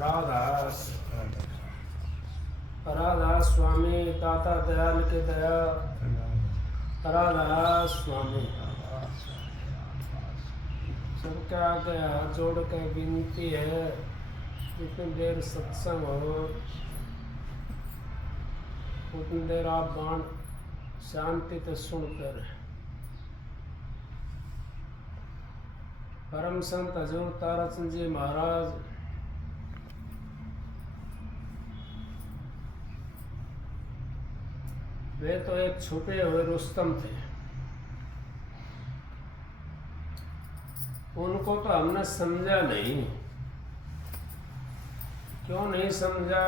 राधास राधा स्वामी दाता दयाल के दया राधा स्वामी। सबके आगे हाथ जोड़ के विनती है, जितनी देर सत्संग हो उतनी देर आप बाण शांति से सुनते रहे। परम संत हजूर ताराचंद जी महाराज वे तो एक छुपे हुए रुस्तम थे। उनको तो हमने समझा नहीं। क्यों नहीं समझा?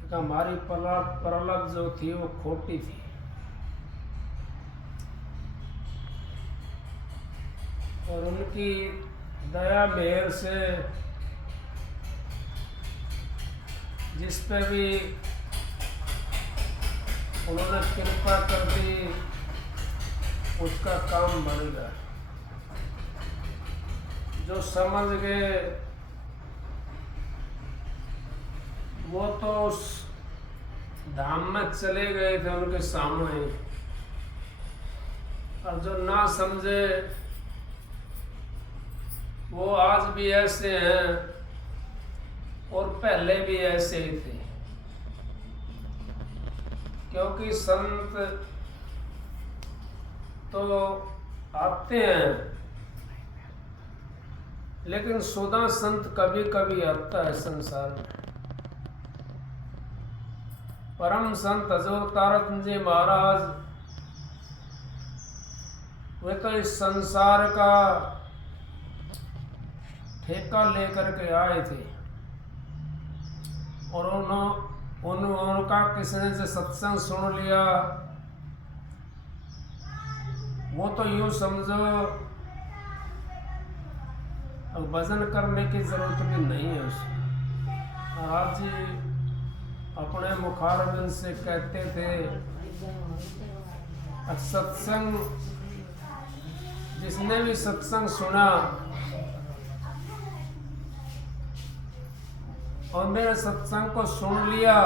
कि हमारी परलक जो थी वो खोटी थी। और उनकी दया मेहर से जिस पे भी उन्होंने कृपा कर दी उसका काम बन गया। जो समझ गए वो तो उस धाम में चले गए थे उनके सामने, और जो ना समझे वो आज भी ऐसे हैं और पहले भी ऐसे ही थे। क्योंकि संत तो आते हैं, लेकिन सुधा संत कभी कभी आता है संसार में। परम संत हजूर ताराचंद जी महाराज वे तो इस संसार का ठेका लेकर के आए थे, और उनका किसी से सत्संग सुन लिया वो तो यूं समझो अब भजन करने की जरूरत भी नहीं है उसमें। आज जी अपने मुखारबिंद से कहते थे सत्संग, जिसने भी सत्संग सुना और मेरे सत्संग को सुन लिया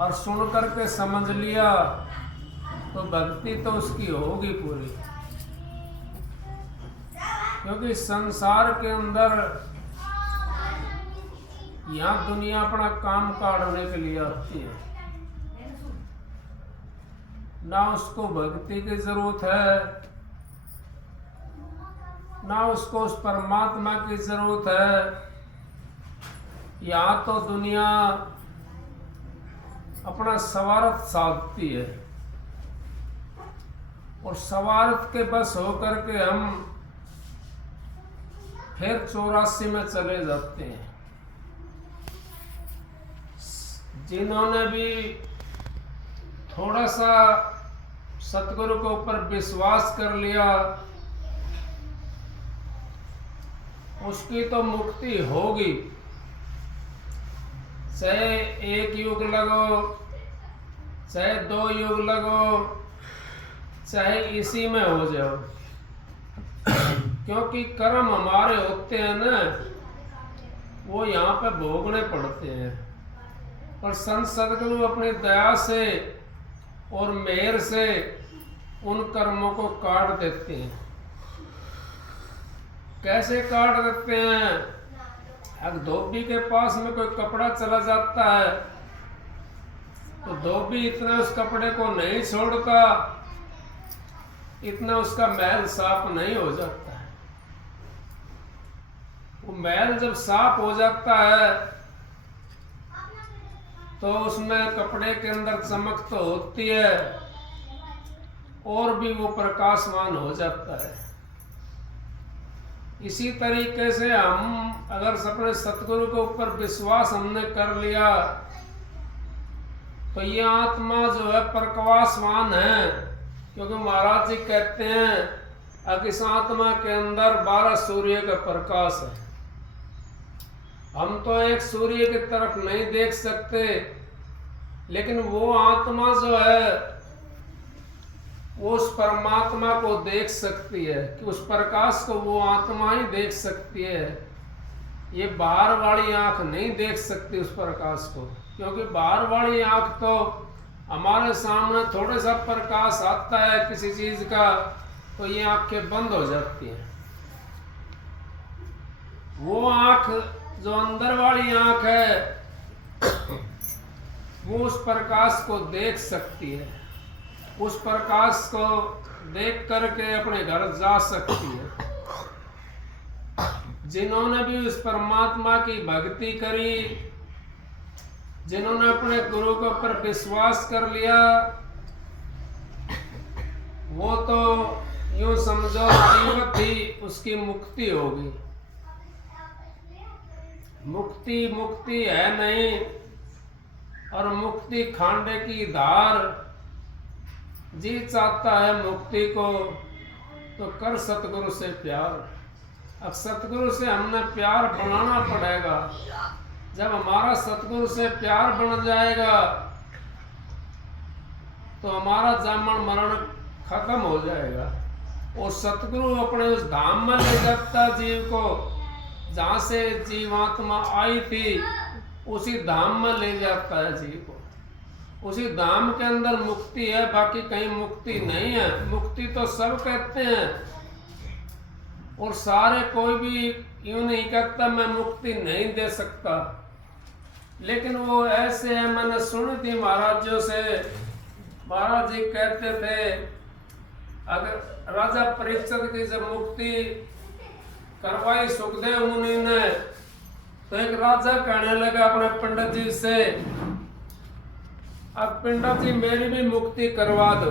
और सुन करके समझ लिया तो भक्ति तो उसकी होगी पूरी। क्योंकि संसार के अंदर यहाँ दुनिया अपना काम काटने के लिए आती है, ना उसको भक्ति की जरूरत है, ना उसको उस परमात्मा की जरूरत है। यहाँ तो दुनिया अपना स्वार्थ साधती है, और स्वार्थ के बस होकर के हम फिर 84 में चले जाते हैं। जिन्होंने भी थोड़ा सा सतगुरु के ऊपर विश्वास कर लिया उसकी तो मुक्ति होगी, चाहे एक युग लगो, चाहे 2 युग लगो, चाहे इसी में हो जाओ। क्योंकि कर्म हमारे होते हैं ना, वो यहाँ पे भोगने पड़ते हैं। और संत सद्गुरु अपनी दया से और मेहर से उन कर्मों को काट देते हैं। कैसे काट देते हैं? अगर धोबी के पास में कोई कपड़ा चला जाता है तो धोबी इतना उस कपड़े को नहीं छोड़ता, इतना उसका मैल साफ नहीं हो जाता है। वो मैल जब साफ हो जाता है तो उसमें कपड़े के अंदर चमक तो होती है और भी वो प्रकाशमान हो जाता है। इसी तरीके से हम अगर अपने सतगुरु के ऊपर विश्वास हमने कर लिया तो ये आत्मा जो है प्रकाशमान है। क्योंकि महाराज जी कहते हैं कि इस आत्मा के अंदर 12 सूर्य का प्रकाश है। हम तो एक सूर्य की तरफ नहीं देख सकते, लेकिन वो आत्मा जो है वो उस परमात्मा को देख सकती है, कि उस प्रकाश को वो आत्मा ही देख सकती है। ये बाहर वाली आंख नहीं देख सकती उस प्रकाश को, क्योंकि बाहर वाली आंख तो हमारे सामने थोड़े सा प्रकाश आता है किसी चीज का तो ये आंखें बंद हो जाती हैं। वो आंख जो अंदर वाली आंख है वो उस प्रकाश को देख सकती है, उस प्रकाश को देख करके अपने घर जा सकती है। जिन्होंने भी उस परमात्मा की भक्ति करी, जिन्होंने अपने गुरु के ऊपर विश्वास कर लिया, वो तो यूं समझो जीवित ही उसकी मुक्ति होगी। मुक्ति मुक्ति है नहीं, और मुक्ति खांडे की धार। जी चाहता है मुक्ति को तो कर सतगुरु से प्यार। अब सतगुरु से हमने प्यार बनाना पड़ेगा। जब हमारा सतगुरु से प्यार बन जाएगा तो हमारा जन्म मरण खत्म हो जाएगा। और सतगुरु अपने उस धाम में ले जाता जीव को, जहाँ से जीवात्मा आई थी उसी धाम में ले जाता है जीव को। उसी धाम के अंदर मुक्ति है, बाकी कहीं मुक्ति नहीं है। मुक्ति तो सब कहते हैं, और सारे कोई भी यूं नहीं कहता मैं मुक्ति नहीं दे सकता, लेकिन वो ऐसे है। मैंने सुनी थी महाराज जी से, महाराज जी कहते थे अगर राजा परीक्षित की जब मुक्ति करवाई सुखदेव मुनि ने, तो एक राजा कहने लगा अपने पंडित जी से, अब पंडित जी मेरी भी मुक्ति करवा दो।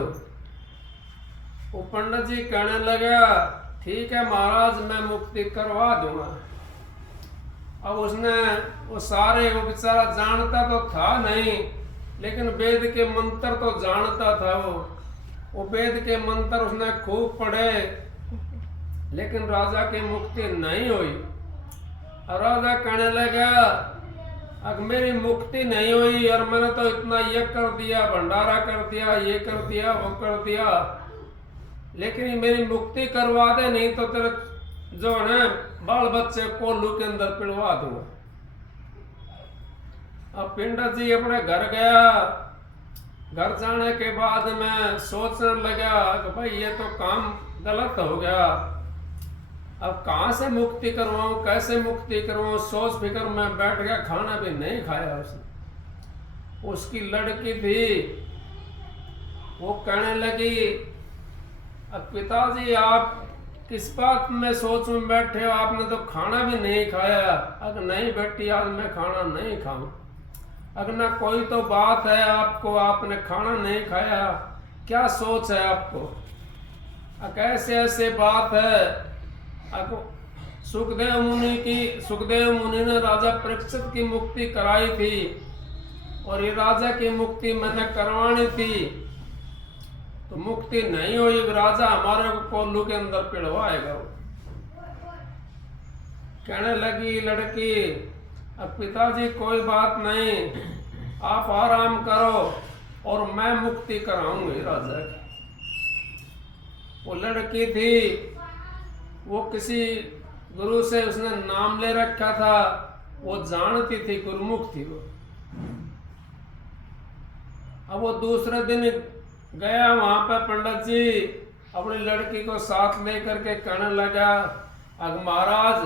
वो पंडित जी कहने लगा ठीक है महाराज मैं मुक्ति करवा दूंगा। अब उसने वो सारे, वो बेचारा जानता तो था नहीं, लेकिन वेद के मंत्र तो जानता था। वो वेद के मंत्र उसने खूब पढ़े, लेकिन राजा की मुक्ति नहीं हुई। और राजा कहने लगा अब मेरी मुक्ति नहीं हुई, और मैंने तो इतना ये कर दिया, भंडारा कर दिया, ये कर दिया, वो कर दिया, लेकिन मेरी मुक्ति करवा दे, नहीं तो तेरे जो है ना बाल बच्चे कोल्हू के अंदर पिलवा दूंगा। अब पंडित जी अपने घर गया। घर जाने के बाद मैं सोचने लगा कि भाई ये तो काम गलत हो गया, अब कहाँ से मुक्ति करवाऊं, कैसे मुक्ति करवाऊं, सोच फिकर में बैठ गया। खाना भी नहीं खाया उसने। उसकी लड़की थी, वो कहने लगी अब पिताजी आप किस बात में सोच में बैठे हो, आपने तो खाना भी नहीं खाया। अगर नहीं बेटी आज मैं खाना नहीं खाऊं। अगर ना कोई तो बात है आपको, आपने खाना नहीं खाया, क्या सोच है आपको? कैसे ऐसे बात है? सुखदेव मुनि ने राजा परीक्षित की मुक्ति कराई थी, और ये राजा की मुक्ति मैंने करवानी थी, तो मुक्ति नहीं हुई। राजा हमारे को कोल्हू के अंदर पिलवाएगा। कहने लगी लड़की अब पिताजी कोई बात नहीं, आप आराम करो और मैं मुक्ति कराऊंगी राजा की। वो लड़की थी, वो किसी गुरु से उसने नाम ले रखा था, वो जानती थी, गुरुमुख थी वो। अब वो दूसरे दिन गया वहां पर, पंडित जी अपनी लड़की को साथ लेकर के कहने लगा अब महाराज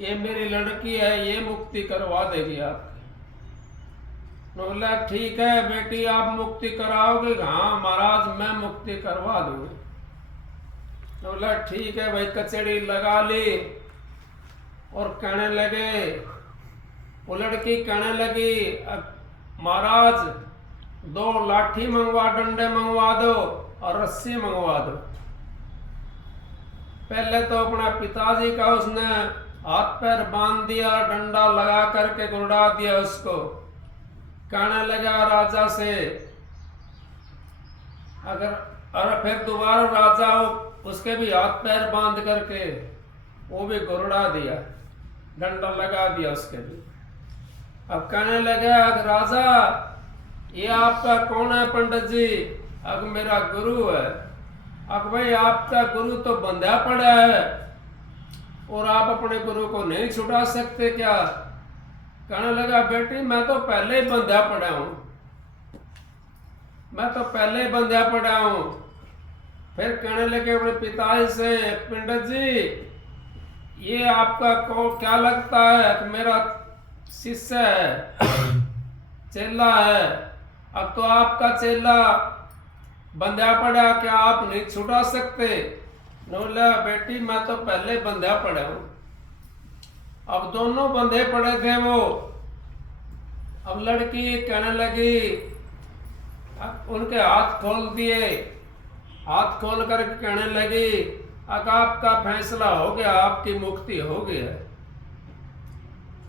ये मेरी लड़की है, ये मुक्ति करवा देगी आपकी। बोला ठीक है बेटी आप मुक्ति कराओगे? हाँ महाराज मैं मुक्ति करवा दूंगी। बोला ठीक है भाई। कचड़ी लगा ली और कहने लगे, वो लड़की कहने लगी महाराज 2 लाठी मंगवा, डंडे मंगवा दो और रस्सी मंगवा दो। पहले तो अपना पिताजी का उसने हाथ पैर बांध दिया, डंडा लगा करके गुड़ा दिया उसको। कहने लगा राजा से अगर फिर दोबारा राजा उसके भी हाथ पैर बांध करके वो भी गुरड़ा दिया, डंडा लगा दिया उसके भी। अब कहने लगा राजा ये आपका कौन है पंडित जी? अब मेरा गुरु है। अब भाई आपका गुरु तो बंधा पड़ा है, और आप अपने गुरु को नहीं छुड़ा सकते क्या? कहने लगा बेटी मैं तो पहले ही बंधा पड़ा हूं, मैं तो पहले ही बंधा पड़ा हूं। फिर कहने लगे अपने पिताजी से, पंडित जी ये आपका को क्या लगता है कि मेरा शिष्य है, चेला है, अब तो आपका चेला बंधा पड़ा, क्या आप नहीं छुड़ा सकते? बोला बेटी मैं तो पहले बंधा पड़ा हूं। अब दोनों बंधे पड़े थे वो। अब लड़की कहने लगी, उनके हाथ खोल दिए, हाथ खोल कर कहने लगी अब आपका फैसला हो गया, आपकी मुक्ति हो गई है।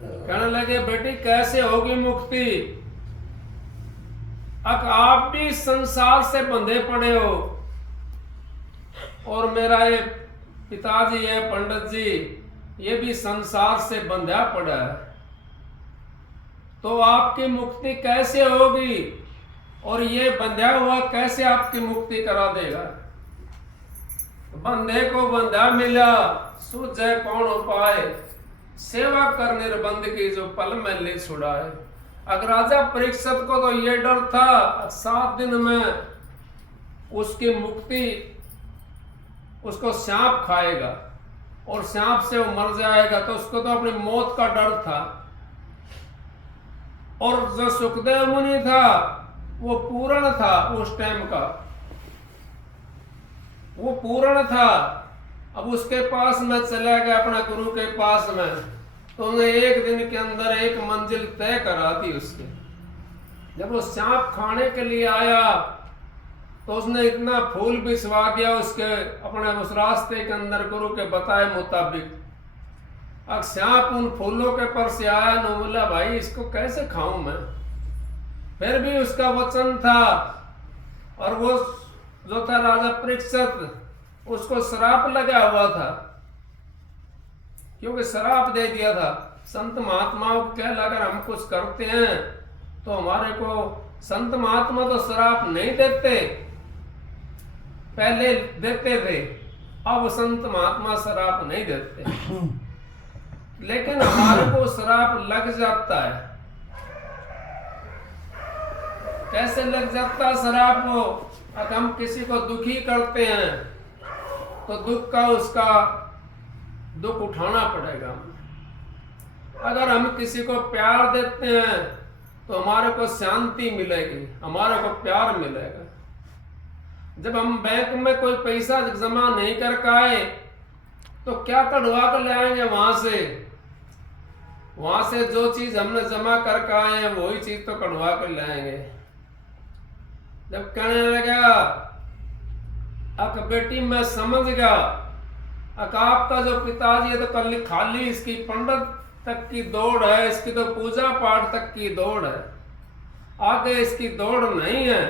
कहने लगे बेटी कैसे होगी मुक्ति? अब आप भी संसार से बंधे पड़े हो और मेरा ये पिताजी है पंडित जी, ये भी संसार से बंधा पड़ा है, तो आपकी मुक्ति कैसे होगी? और ये बंधा हुआ कैसे आपकी मुक्ति करा देगा? बंधे को बंधा मिला, सूझे कौन उपाय, सेवा कर निर्बंध की जो पल में ले छुड़ाए। अगर राजा परीक्षित को तो ये डर था 7 दिन में उसकी मुक्ति, उसको सांप खाएगा और सांप से वो मर जाएगा, तो उसको तो अपनी मौत का डर था। और जो सुखदेव मुनि था वो पूर्ण था, उस टाइम का वो पूर्ण था। अब उसके पास में चला गया अपना गुरु के पास में, तो उन्हें 1 दिन के अंदर 1 मंजिल तय करा दी उसके। जब वो सांप खाने के लिए आया तो उसने इतना फूल बिछवा दिया उसके अपने उस रास्ते के अंदर गुरु के बताए मुताबिक। अब सांप उन फूलों के पर से आया न, बोला भाई इसको कैसे खाऊं मैं? फिर भी उसका वचन था, और वो जो था राजा परीक्षित, उसको श्राप लगा हुआ था, क्योंकि श्राप दे दिया था। संत महात्माओं को क्या अगर हम कुछ करते हैं तो हमारे को संत महात्मा तो श्राप नहीं देते, पहले देते थे, अब संत महात्मा श्राप नहीं देते, लेकिन हमारे को श्राप लग जाता है। कैसे लग जाता है श्राप? वो अगर हम किसी को दुखी करते हैं तो दुख का उसका दुख उठाना पड़ेगा। अगर हम किसी को प्यार देते हैं तो हमारे को शांति मिलेगी, हमारे को प्यार मिलेगा। जब हम बैंक में कोई पैसा जमा नहीं कर पाए तो क्या कढ़वा कर ले आएंगे वहां से जो चीज हमने जमा कर आए हैं वही चीज तो कढ़वा कर ले आएंगे। जब कहने लगा अक बेटी मैं समझ गया, अक आपका जो पिताजी है तो कल खाली इसकी पंडित तक की दौड़ है, इसकी तो पूजा पाठ तक की दौड़ है, आगे इसकी दौड़ नहीं है,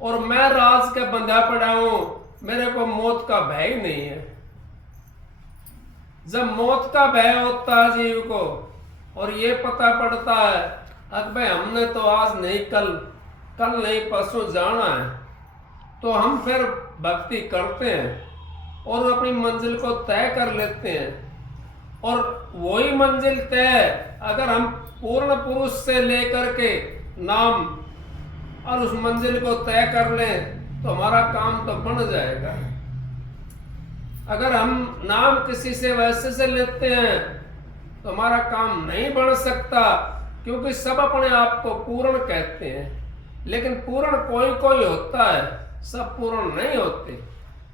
और मैं राज के बंधा पड़ा हूं, मेरे को मौत का भय नहीं है। जब मौत का भय होता है जीव को और ये पता पड़ता है अब भाई हमने तो आज नहीं कल नहीं परसों जाना है, तो हम फिर भक्ति करते हैं और अपनी मंजिल को तय कर लेते हैं। और वही मंजिल तय अगर हम पूर्ण पुरुष से लेकर के नाम और उस मंजिल को तय कर लें तो हमारा काम तो बन जाएगा। अगर हम नाम किसी से वैसे से लेते हैं तो हमारा काम नहीं बन सकता, क्योंकि सब अपने आप को पूर्ण कहते हैं, लेकिन पूर्ण कोई कोई होता है, सब पूर्ण नहीं होते।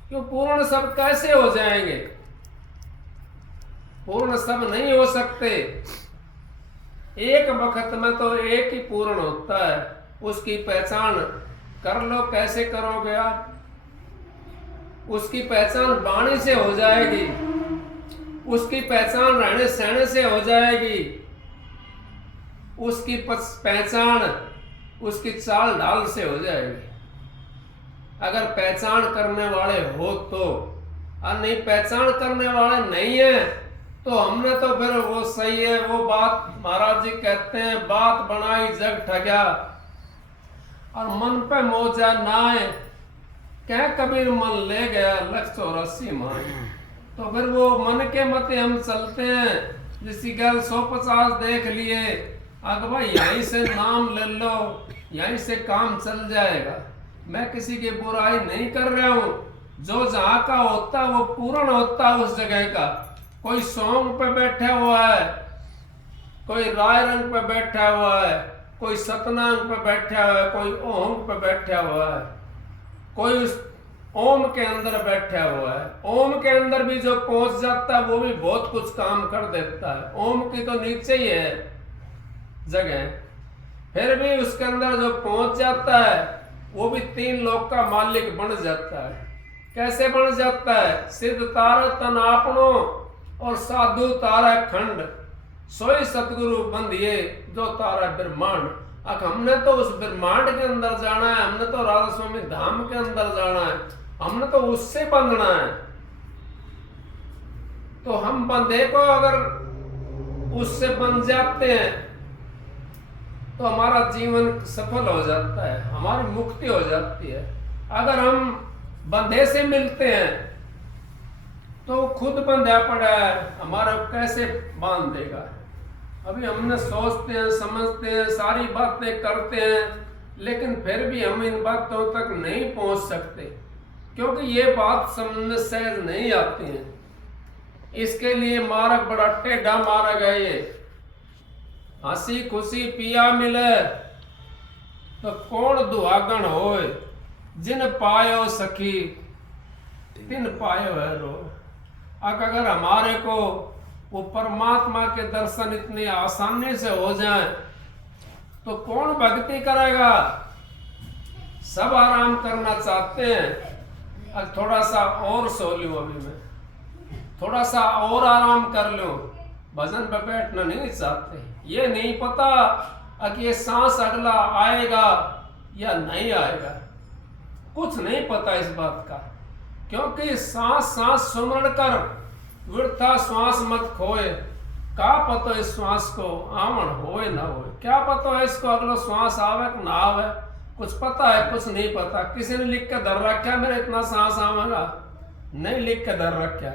क्यों पूर्ण सब कैसे हो जाएंगे? पूर्ण सब नहीं हो सकते। एक वक्त में तो एक ही पूर्ण होता है, उसकी पहचान कर लो। कैसे करोगे आप? उसकी पहचान वाणी से हो जाएगी, उसकी पहचान रहने सहने से हो जाएगी, उसकी पहचान उसकी चाल ढाल से हो जाएगी। अगर पहचान करने वाले हो तो, और नहीं पहचान करने वाले नहीं है तो हमने तो फिर वो सही है, वो बात महाराज जी कहते हैं बात बनाई जग ठगा और मन पे मोजा नाए, कह कबीर मन ले गया 184 माए। तो फिर वो मन के मत हम चलते हैं। जिसकी गल 150 देख लिए, अगर भाई यहीं से नाम ले लो, यहीं से काम चल जाएगा। मैं किसी की बुराई नहीं कर रहा हूँ। जो जहाँ का होता है वो पूर्ण होता है उस जगह का। कोई सौंग पे बैठा हुआ है, कोई राय रंग पे बैठा हुआ है, कोई सतनांग पे बैठा हुआ है, कोई ओम पे बैठा हुआ है, कोई उस ओम के अंदर बैठा हुआ है। ओम के अंदर भी जो पहुंच जाता है वो भी बहुत कुछ काम कर देता है। ओम की तो नीचे ही है जगह, फिर भी उसके अंदर जो पहुंच जाता है वो भी 3 लोक का मालिक बन जाता है। कैसे बन जाता है? सिद्ध तार तन आपनो और साधु तारा खंड, सोई सतगुरु बंधिए जो तारा ब्रह्मांड। अब हमने तो उस ब्रह्मांड के अंदर जाना है, हमने तो राधा स्वामी धाम के अंदर जाना है, हमने तो उससे बंधना है। तो हम बंधे को अगर उससे बंध जाते हैं तो हमारा जीवन सफल हो जाता है, हमारी मुक्ति हो जाती है। अगर हम बंधे से मिलते हैं तो खुद बंधा पड़ा है, हमारा कैसे बांध देगा। अभी हमने सोचते हैं, समझते हैं, सारी बातें करते हैं, लेकिन फिर भी हम इन बातों तक नहीं पहुंच सकते, क्योंकि ये बात समझ सहज नहीं आती है। इसके लिए मार्ग बड़ा टेढ़ा मार्ग है ये। हंसी खुशी पिया मिले तो कौन दुहागन होए, जिन पायो सखी तिन पायो है रो। अगर हमारे को वो परमात्मा के दर्शन इतनी आसानी से हो जाए तो कौन भक्ति करेगा। सब आराम करना चाहते हैं। अब थोड़ा सा और सो लूं, अभी मैं थोड़ा सा और आराम कर लूं, भजन पे बैठना नहीं चाहते। ये नहीं पता कि ये सांस अगला आएगा या नहीं आएगा, कुछ नहीं पता इस बात का। क्योंकि सांस सांस सुमरण कर वृथा श्वास मत खोए। क्या पता इस श्वास को आवन होए ना होए, क्या पता है इसको अगलो श्वास आवे कि ना आवे, कुछ पता है कुछ नहीं पता। किसी ने लिख के धर रखा मेरे इतना सांस आवेगा, नहीं लिख के धर रखा।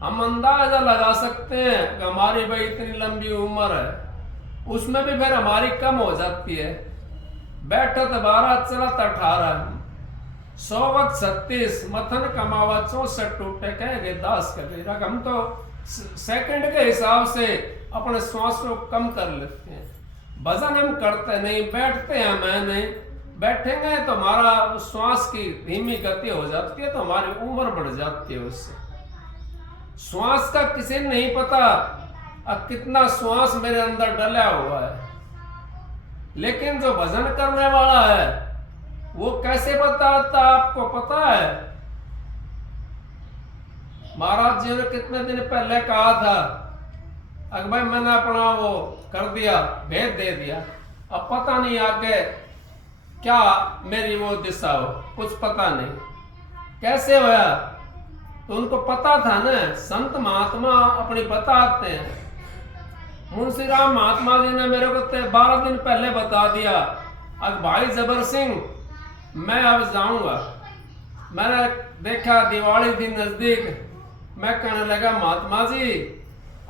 हम अंदाजा लगा सकते हैं कि हमारी भाई इतनी लंबी उम्र है, उसमें भी फिर हमारी कम हो जाती है। बैठत 12 चलत 18, 100 36 मथन कमावा 64 टूटे कहेंगे दास कबीर। हम तो सेकंड के हिसाब से अपने श्वास को कम कर लेते हैं। भजन हम करते नहीं, बैठते हैं मैं नहीं, बैठेंगे तो हमारा श्वास की धीमी गति हो जाती है, तो हमारी उम्र बढ़ जाती है उससे। श्वास का किसी ने नहीं पता अब कितना श्वास मेरे अंदर डला हुआ है, लेकिन जो भजन करने वाला है वो कैसे बताता, आपको पता है। महाराज जी ने कितने दिन पहले कहा था, अगर भाई मैंने अपना वो कर दिया, भेद दे दिया, अब पता नहीं आगे क्या मेरी वो दिशा हो, कुछ पता नहीं कैसे होया। तो उनको पता था ना, संत महात्मा अपनी बताते हैं। मुंशी राम महात्मा जी ने मेरे को 12 दिन पहले बता दिया, अब भाई जबर सिंह मैं अब जाऊंगा। मैंने देखा दिवाली दिन नजदीक, मैं कहने लगा महात्मा जी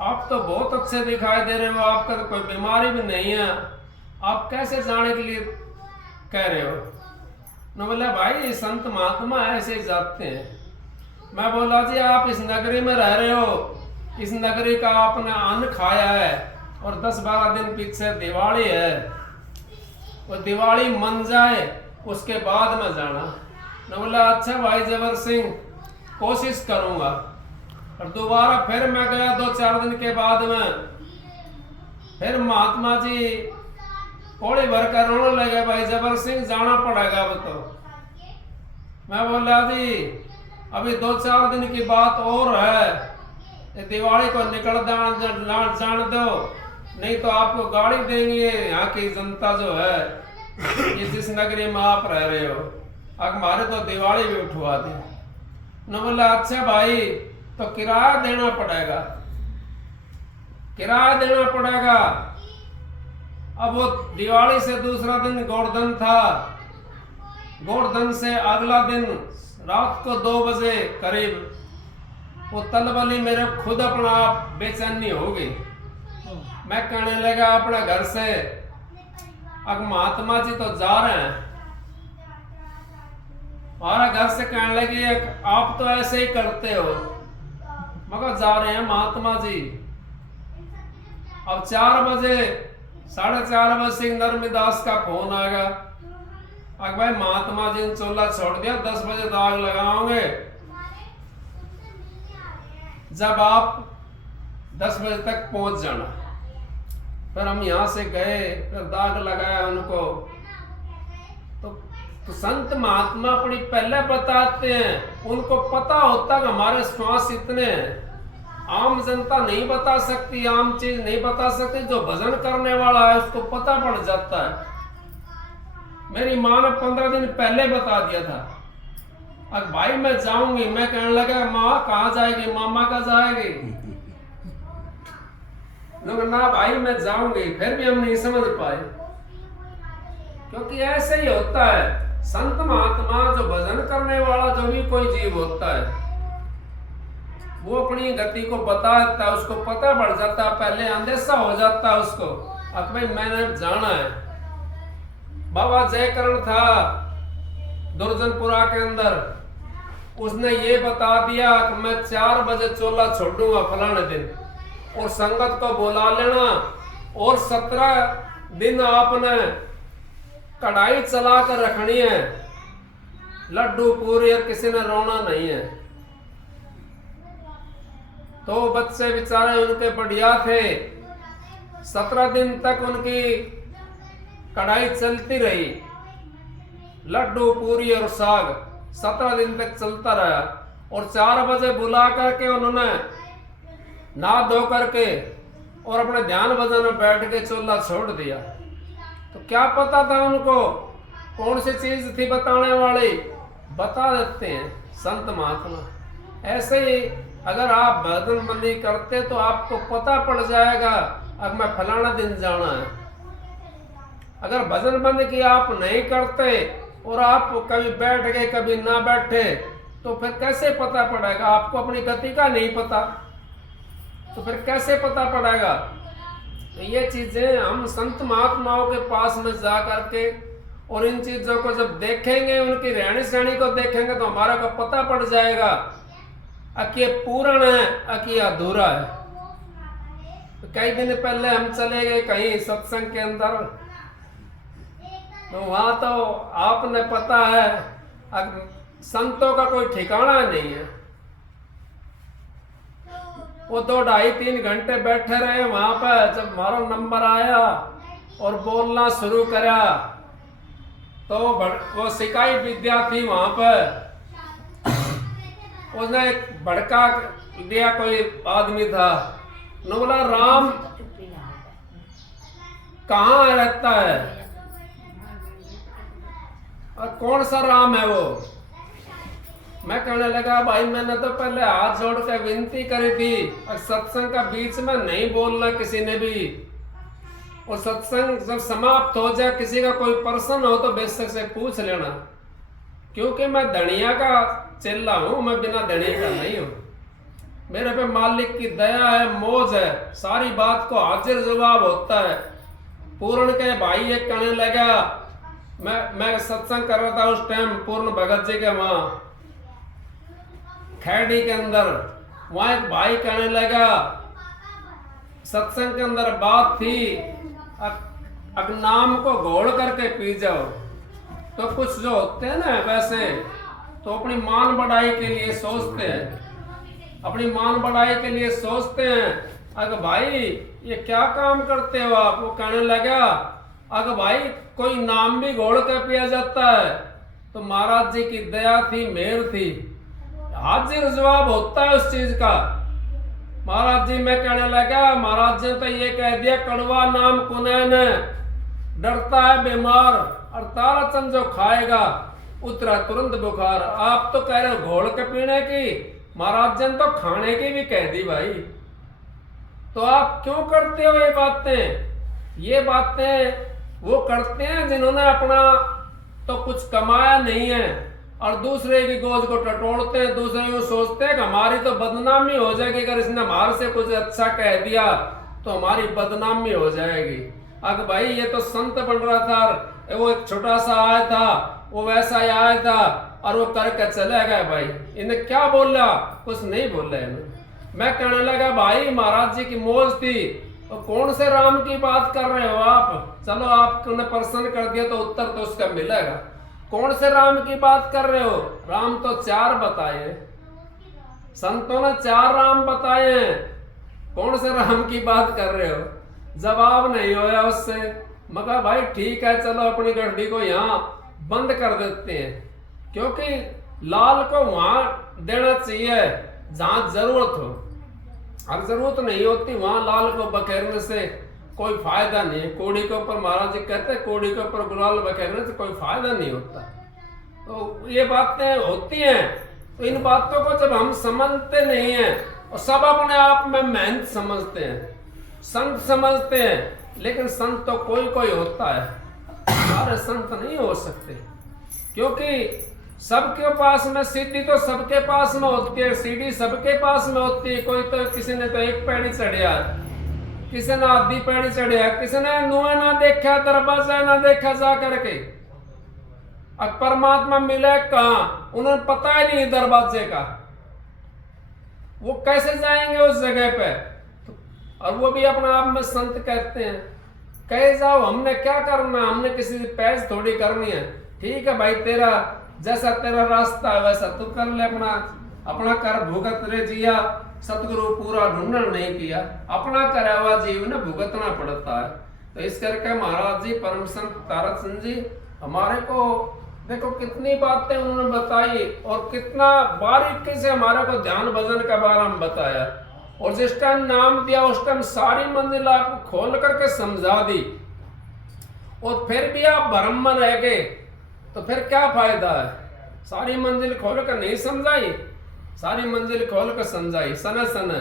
आप तो बहुत अच्छे दिखाई दे रहे हो, आपका तो कोई बीमारी भी नहीं है, आप कैसे जाने के लिए कह रहे हो। न बोला भाई संत महात्मा ऐसे ही जाते हैं। मैं बोला जी आप इस नगरी में रह रहे हो, इस नगरी का आपने अन्न खाया है और 10-12 दिन पीछे दिवाली है, वो दिवाली मन जाए उसके बाद में जाना। न बोला अच्छा भाई जबर सिंह कोशिश करूंगा। और दोबारा फिर मैं गया 2-4 दिन के बाद में, फिर महात्मा जी पौड़ी भर कर रोने लगे, भाई जबर सिंह जाना पड़ेगा अब तो। मैं बोला जी अभी 2-4 दिन की बात और है, दिवाली को निकल जान दो, नहीं तो आपको गाड़ी देंगे यहाँ की जनता जो है, ये जिस नगरी में आप रह रहे हो, हमारे तो दिवाली भी उठवा दी। न बोला अच्छा भाई तो किराया देना पड़ेगा, किराया देना पड़ेगा। अब वो दिवाली से दूसरा दिन गोवर्धन था, गोवर्धन से अगला दिन रात को 2 बजे करीब वो तलबली मेरे खुद अपना आप बेचैनी हो गई। मैं कहने लगा अपने घर से, अब महात्मा जी तो जा रहे हैं, हमारा घर से कहने लगी आप तो ऐसे ही करते हो। मगर जा रहे हैं महात्मा जी। अब 4 बजे 4:30 बजे सिंह धर्मदास का फोन आएगा, अब भाई महात्मा जी ने चोला छोड़ दिया, 10 बजे दाग लगाओगे। जब आप 10 बजे तक पहुंच जाना। फिर हम यहाँ से गए, फिर दाग लगाया उनको। तो संत महात्मा अपनी पहले बताते हैं, उनको पता होता कि हमारे श्वास इतने हैं। आम जनता नहीं बता सकती, आम चीज नहीं बता सकती। जो भजन करने वाला है उसको पता पड़ जाता है। मेरी माँ ने 15 दिन पहले बता दिया था, अब भाई मैं जाऊंगी। मैं कहने लगा माँ कहाँ जाएगी, मामा का जाएगी। ना भाई मैं जाऊंगी। फिर भी हम नहीं समझ पाए, क्योंकि ऐसे ही होता है। संत महात्मा जो भजन करने वाला जो भी कोई जीव होता है, वो अपनी गति को बता देता है, उसको पता पड़ जाता है, पहले अंदेशा हो जाता है उसको, अब भाई मैंने जाना है। बाबा जयकरण था दुर्जनपुरा के अंदर, उसने ये बता दिया कि मैं 4 बजे चोला छोड़ूंगा फलाने दिन, और संगत को बुला लेना, और 17 दिन आपने कढ़ाई चला कर रखनी है, लड्डू पूरी, और किसी ने रोना नहीं है। तो बच्चे बेचारे उनके बढ़िया थे, 17 दिन तक उनकी कढ़ाई चलती रही, लड्डू पूरी और साग 17 दिन तक चलता रहा। और 4 बजे बुला करके उन्होंने नहा धो करके और अपने ध्यान भजन में बैठ के चूल्हा छोड़ दिया। तो क्या पता था उनको कौन सी चीज थी बताने वाली, बता देते हैं संत महात्मा। ऐसे ही अगर आप भजन बंदी करते तो आपको पता पड़ जाएगा अब मैं फलाना दिन जाना है। अगर भजन बंदी की आप नहीं करते और आप कभी बैठ गए कभी ना बैठे, तो फिर कैसे पता पड़ेगा? आपको अपनी गति का नहीं पता, तो फिर कैसे पता पड़ेगा? तो ये चीजें हम संत महात्माओं के पास में जा करके और इन चीजों को जब देखेंगे, उनकी रहनी सहनी को देखेंगे, तो हमारा को पता पड़ जाएगा अकी पूर्ण है अकी अधूरा है। तो कई दिन पहले हम चले गए कहीं सत्संग के अंदर, तो वहां तो आपने पता है संतों का कोई ठिकाना नहीं है। वो 2, 2.5, 3 घंटे बैठे रहे वहां पर। जब हमारा नंबर आया और बोलना शुरू करा, तो वो सिकाई विद्या थी वहां पर, उसने एक भड़का दिया, कोई आदमी था, न बोला राम कहाँ रहता है और कौन सा राम है वो? मैं कहने लगा भाई मैंने तो पहले हाथ जोड़ के विनती करी थी और सत्संग का बीच में नहीं बोलना किसी ने भी, और सत्संग जब समाप्त हो जाए किसी का कोई प्रश्न हो तो बेशक से पूछ लेना, क्योंकि मैं धनिया का चेला हूं, मैं बिना धनिया का नहीं हूं। मेरे पे मालिक की दया है, मौज है, सारी बात को हाजिर जवाब होता है। पूर्ण के भाई ये कहने लगा, मैं सत्संग कर रहा था उस टाइम पूर्ण भगत जी के वहां खैडी के अंदर। वहां एक भाई कहने लगा, सत्संग के अंदर बात थी अब नाम को घोल करके पी जाओ। तो कुछ जो होते हैं ना वैसे तो अपनी मान बढ़ाई के लिए सोचते हैं, अपनी मान बढ़ाई के लिए सोचते हैं। अगर भाई ये क्या काम करते हो आप? वो कहने लगा, अगर भाई कोई नाम भी घोल कर पिया जाता है तो महाराज जी की दया थी, मेहर थी, हाजिर जवाब होता है उस चीज का। महाराज जी मैं कहने लगा, महाराज जी तो ये कह दिया, कड़वा नाम कुनैन डरता है बीमार, और तारा चंद जो खाएगा उतरा तुरंत बुखार। आप तो कह रहे हो घोल के पीने की, महाराज जी ने तो खाने की भी कह दी भाई। तो आप क्यों करते हो ये बातें? ये बातें वो करते हैं जिन्होंने अपना तो कुछ कमाया नहीं है, और दूसरे की गोद को टटोलते हैं, दूसरे को सोचते हैं कि हमारी तो बदनामी हो जाएगी, अगर इसने हमारे से कुछ अच्छा कह दिया तो हमारी बदनामी हो जाएगी। अगर भाई ये तो संत बन रहा था, वो एक छोटा सा आया था, वो वैसा ही आया था और वो करके चले गए। भाई इन्हें क्या बोला? कुछ नहीं बोला इन्हें। मैं कहने लगा भाई महाराज जी की मौज थी, तो कौन से राम की बात कर रहे हो आप? चलो आपने प्रश्न कर दिया तो उत्तर तो उसका मिलेगा। कौन से राम की बात कर रहे हो? राम तो 4 बताए, संतों ने 4 राम बताए हैं, कौन से राम की बात कर रहे हो? जवाब नहीं होया उससे। मगर भाई ठीक है, चलो अपनी गड्डी को यहाँ बंद कर देते हैं, क्योंकि लाल को वहां देना चाहिए जहां जरूरत हो, और जरूरत नहीं होती वहां लाल को बखेरने से कोई फायदा नहीं है। कोड़ी के ऊपर महाराज जी कहते हैं, कोड़ी के ऊपर गुलाल बखेरने से कोई फायदा नहीं होता। तो ये बातें होती हैं, तो इन बातों को जब हम समझते नहीं हैं और सब अपने आप में मेहनत समझते हैं, संत समझते हैं, लेकिन संत तो कोई कोई होता है, सारे संत नहीं हो सकते, क्योंकि सबके पास में सीढ़ी तो सबके पास में होती है, सीढ़ी सबके पास में होती है। कोई तो किसी ने तो 1 पैड़ी चढ़िया, किसी ने आधी पैड़ी चढ़िया, किसी ने नुआ ना देखा, दरवाजा ना देखा जा करके। अब परमात्मा मिले कहाँ? उन्हें पता ही नहीं दरवाजे का, वो कैसे जाएंगे उस जगह पे? और वो भी अपने आप में संत कहते हैं। कहे जाओ, हमने क्या करना, हमने किसी से पैस थोड़ी करनी है। ठीक है भाई, तेरा जैसा तेरा रास्ता है वैसा तू कर ले, अपना कर भुगत रे जिया। सतगुरु पूरा ढूंढन नहीं किया, अपना करा हुआ जीवन भुगतना पड़ता है। तो इस करके महाराज जी, परम संत तारा चंद जी हमारे को देखो कितनी बातें उन्होंने बताई, और कितना बारीकी से हमारे को ध्यान भजन के बारे में बताया। और जिस टाइम नाम दिया उस टाइम सारी मंजिल आपको खोल करके समझा दी, और फिर भी आप भ्रम में रह गए तो फिर क्या फायदा है? सारी मंजिल खोल कर नहीं समझाई, सारी मंजिल खोल कर समझाई, सने सने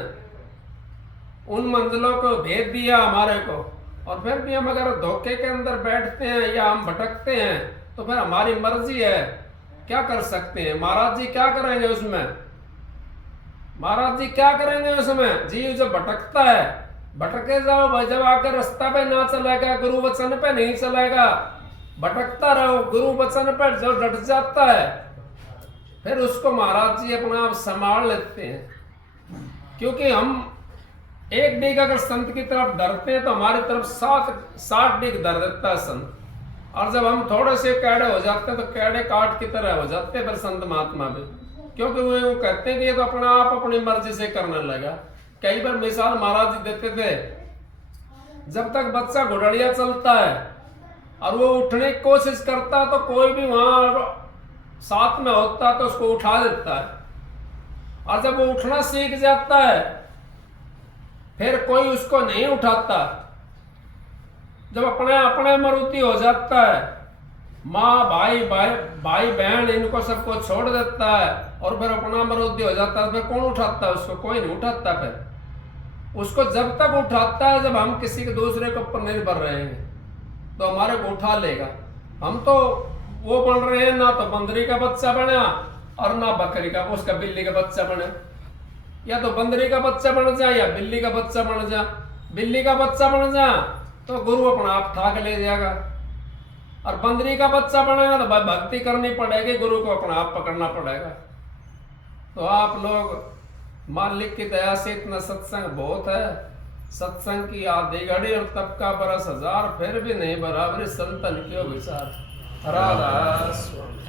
उन मंजिलों को भेद दिया हमारे को, और फिर भी हम अगर धोखे के अंदर बैठते हैं या हम भटकते हैं तो फिर हमारी मर्जी है, क्या कर सकते हैं? महाराज जी क्या करेंगे उसमें? महाराज जी क्या करेंगे उसमें? जीव जब भटकता है, भटके जाओ भाई, जब आकर रास्ता पे ना चलेगा, गुरु वचन पे नहीं चलेगा, भटकता रहो, गुरु वचन पर जो डट जाता है फिर उसको महाराज जी अपना आप संभाल लेते हैं। क्योंकि हम 1 डिग अगर संत की तरफ डरते हैं तो हमारी तरफ 60 डिग डर देता है संत, और जब हम थोड़े से कैड़े हो जाते हैं तो कैड़े काट की तरह हो जाते हैं फिर संत महात्मा भी, क्योंकि वो कहते हैं कि ये तो अपना आप अपनी मर्जी से करने लगा। कई बार मिसाल महाराज जी देते थे, जब तक बच्चा घुड़ड़िया चलता है और वो उठने की कोशिश करता है तो कोई भी वहां साथ में होता तो उसको उठा देता है, और जब वो उठना सीख जाता है फिर कोई उसको नहीं उठाता। जब अपने अपने मरुति हो जाता है, माँ भाई बहन इनको सबको छोड़ देता है और फिर अपना मरुति हो जाता है, फिर कौन उठाता है उसको? कोई नहीं उठाता। फिर उसको जब तक उठाता है जब हम किसी के दूसरे के ऊपर निर्भर रहेंगे तो हमारे को उठा लेगा। हम तो वो बन रहे हैं, ना तो बंदरी का बच्चा बना और ना बकरी का, उसका बिल्ली का बच्चा बने। या तो बंदरी का बच्चा बन जा या बिल्ली का बच्चा बन जा। बिल्ली का बच्चा बन जा तो गुरु अपना आप ठाक ले जाएगा, और बंदरी का बच्चा बनेगा तो भाई भक्ति करनी पड़ेगी, गुरु को अपना आप पकड़ना पड़ेगा। तो आप लोग मालिक की दया से इतना सत्संग बहुत है, सत्संग की आधी घड़ी और तब का बरस 1000 फिर भी नहीं बराबरी संतन क्यों विचार। राधा स्वामी।